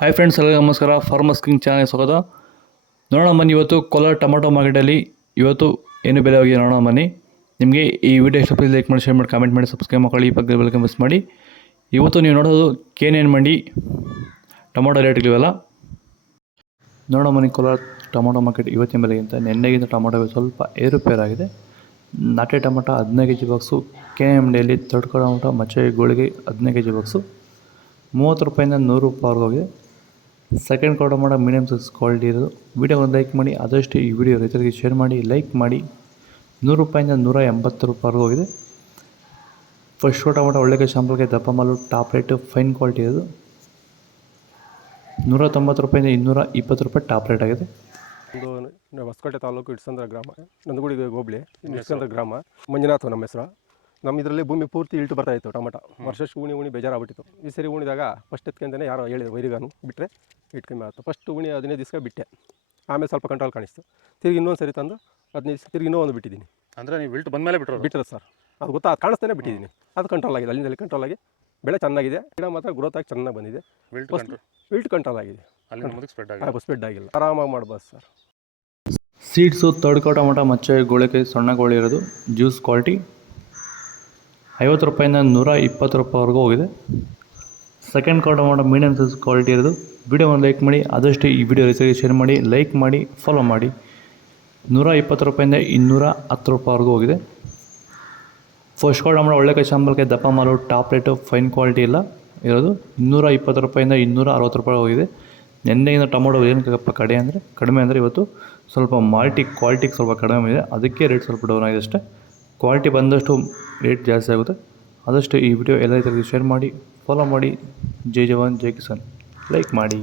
Hi friends, ಎಲ್ಲರಿಗೂ ನಮಸ್ಕಾರ. Farmers king channel ಸ್ವಾಗತ. ನೋಡೋಣ ಬನ್ನಿ, ಇವತ್ತು ಕೋಲಾರ ಟೊಮಾಟೊ ಮಾರ್ಕೆಟಲ್ಲಿ ಇವತ್ತು ಏನು ಬೆಲೆ ಹೋಗಿದೆ ನೋಡೋಣ ಬನ್ನಿ. ನಿಮಗೆ ಈ ವಿಡಿಯೋ ಇಷ್ಟ ಲೈಕ್ ಮಾಡಿ, ಶೇರ್ ಮಾಡಿ, ಕಾಮೆಂಟ್ ಮಾಡಿ, ಸಬ್ಸ್ಕ್ರೈಬ್ ಮಾಡಿ, ಈ ಪಕ್ಕದ ಬೆಲ್ ಮಿಸ್ ಮಾಡಿ. ಇವತ್ತು ನೀವು ನೋಡೋದು KNN ಮಂಡಿ ಟೊಮಾಟೊ ರೇಟ್ಗಳಿವೆಲ್ಲ ನೋಡೋಣ ಬನ್ನಿ. ಕೋಲಾರ ಟೊಮಾಟೊ ಮಾರ್ಕೆಟ್ ಇವತ್ತಿನ ಬೆಲೆಗಿಂತ ನಿನ್ನೆಗಿಂತ ಟೊಮಾಟೊ ಸ್ವಲ್ಪ ಏರುಪೇರಾಗಿದೆ. ನಾಟಿ ಟೊಮಾಟೊ 15 kg ಬಾಕ್ಸು KNN ಮಂಡಿಯಲ್ಲಿ ದೊಡ್ಡ ಟೊಮಾಟೊ ಮಚ್ಚೆ ಗೋಳಿಗೆ 15 kg ಬಾಕ್ಸು 30 ರೂಪಾಯಿಂದ 100 ರೂಪಾಯಿವರೆಗೂ ಹೋಗಿದೆ. Second tomato medium size quality ಇರೋದು. ವಿಡಿಯೋ ಒಂದು ಲೈಕ್ ಮಾಡಿ, ಆದಷ್ಟು ಈ ವಿಡಿಯೋ ರೈತರಿಗೆ ಶೇರ್ ಮಾಡಿ, ಲೈಕ್ ಮಾಡಿ. 100 ರೂಪಾಯಿಂದ 180 ರೂಪಾಯಿವರೆಗೂ ಹೋಗಿದೆ. ಫಸ್ಟ್ ಟೊಮಾಟೊ ಒಳ್ಳೆಗೆ ಶಾಂಪಲ್ಗೆ ದಪ್ಪ ಮಾಲು ಟಾಪ್ ರೇಟು ಫೈನ್ ಕ್ವಾಲಿಟಿ ಇರೋದು. 190 ರೂಪಾಯಿಂದ 220 ರೂಪಾಯಿ ಟಾಪ್ ರೇಟ್ ಆಗಿದೆ. ಒಂದು ಹೊಸಕೋಟೆ ತಾಲೂಕು ಇಟ್ಸಂದ್ರ ಗ್ರಾಮ, ನಂದಗುಡಿ ಹೋಬಳಿ ಇಟ್ಸಂದ್ರ ಗ್ರಾಮ. ಮಂಜುನಾಥ್ ನಮ್ಮ ಹೆಸರು. ನಮ್ಮ ಇದರಲ್ಲಿ ಭೂಮಿ ಪೂರ್ತಿ ಇಳ್ಟು ಬರ್ತಾಯಿತ್ತು. ಟೊಮಾಟೊ ವರ್ಷಕ್ಕೆ ಉಣಿ ಬೇಜಾರಾಗ್ಬಿಟ್ಟಿತ್ತು. ಈ ಸರಿ ಉಣಿದಾಗ ಫಸ್ಟ್ ಎತ್ಕೊಂಡೇ ಯಾರೋ ಹೇಳಿದ್ರು ವೈರಿಗಾನು ಬಿಟ್ಟರೆ ಇಟ್ಕೊಂಬ ಆಯ್ತು. ಫಸ್ಟ್ ಉಣಿ 15 ದಿವಸ ಬಿಟ್ಟೆ. ಆಮೇಲೆ ಸ್ವಲ್ಪ ಕಂಟ್ರೋಲ್ ಕಾಣಿಸ್ತು. ತಿರುಗಿ ಇನ್ನೊಂದು ಸರಿ ತಂದು 15 ದಿವಸ ತಿರುಗಿ ಇನ್ನೂ ಒಂದು ಬಿಟ್ಟಿದ್ದೀನಿ. ಅಂದರೆ ನೀವು ಇಳ್ಟು ಬಂದ ಮೇಲೆ ಬಿಟ್ಟರೆ ಸರ್, ಅದು ಗೊತ್ತಾ, ಕಾಣಿಸ್ತಾನೆ ಬಿಟ್ಟಿದ್ದೀನಿ. ಅದು ಕಂಟ್ರೋಲ್ ಆಗಿದೆ, ಅಲ್ಲಿಂದಲ್ಲಿ ಕಂಟ್ರೋಲ್ ಆಗಿ ಬೆಳೆ ಚೆನ್ನಾಗಿದೆ. ಗಿಡ ಮಾತ್ರ ಗ್ರೋತ್ ಆಗಿ ಚೆನ್ನಾಗಿ ಬಂದಿದೆ. ವಿಲ್ಟ್ ಕಂಟ್ರೋಲ್ ಆಗಿದೆ, ಸ್ಪ್ರೆಡ್ ಆಗಿಲ್ಲ. ಆರಾಮಾಗಿ ಮಾಡ್ಬೋದು ಸರ್. ಸೀಡ್ಸು ತರ್ಡ್ ಟೊಮಾಟೊ ಮಚ್ಚೆ ಗೋಳಿಗೆ ಸಣ್ಣ ಗೋಳಿ ಇರೋದು ಜ್ಯೂಸ್ ಕ್ವಾಲಿಟಿ 50 ರೂಪಾಯಿಂದ 120 ರೂಪಾಯಿವರೆಗೂ ಹೋಗಿದೆ. Second tomato medium size quality ಇರೋದು. ವಿಡಿಯೋ ಒಂದು ಲೈಕ್ ಮಾಡಿ, ಆದಷ್ಟು ಈ ವಿಡಿಯೋ ರೈತರಿಗೆ ಶೇರ್ ಮಾಡಿ, ಲೈಕ್ ಮಾಡಿ, ಫಾಲೋ ಮಾಡಿ. 120 ರೂಪಾಯಿಂದ 210 ರೂಪಾಯಿವರೆಗೂ ಹೋಗಿದೆ. ಫಸ್ಟ್ ಟೊಮಾಟೊ ಒಳ್ಳೆ ಶಾಂಪಲ್ಗೆ ದಪ್ಪ ಮಾಲು ಟಾಪ್ ರೇಟು ಫೈನ್ ಕ್ವಾಲಿಟಿ ಇಲ್ಲ ಇರೋದು. 220 ರೂಪಾಯಿಂದ 260 ರೂಪಾಯಿ ಹೋಗಿದೆ. ನಿನ್ನೆಯಿಂದ ಟೊಮಾಟೊ ಏನಕ್ಕಪ್ಪ ಕಡಿಮೆ ಅಂದರೆ ಇವತ್ತು ಸ್ವಲ್ಪ ಕ್ವಾಲಿಟಿಗೆ ಸ್ವಲ್ಪ ಕಡಿಮೆ ಇದೆ, ಅದಕ್ಕೆ ರೇಟ್ ಸ್ವಲ್ಪ ಡೌನ್ ಆಗಿದೆ ಅಷ್ಟೇ. ಕ್ವಾಲಿಟಿ ಬಂದಷ್ಟು ರೇಟ್ ಜಾಸ್ತಿ ಆಗುತ್ತೆ. ಆದಷ್ಟು ಈ ವಿಡಿಯೋ ಎಲ್ಲ ರೈತರಿಗೆ ಶೇರ್ ಮಾಡಿ, ಫಾಲೋ ಮಾಡಿ. ಜೈ ಜವಾನ್ ಜೈ ಕಿಸಾನ್, ಲೈಕ್ ಮಾಡಿ.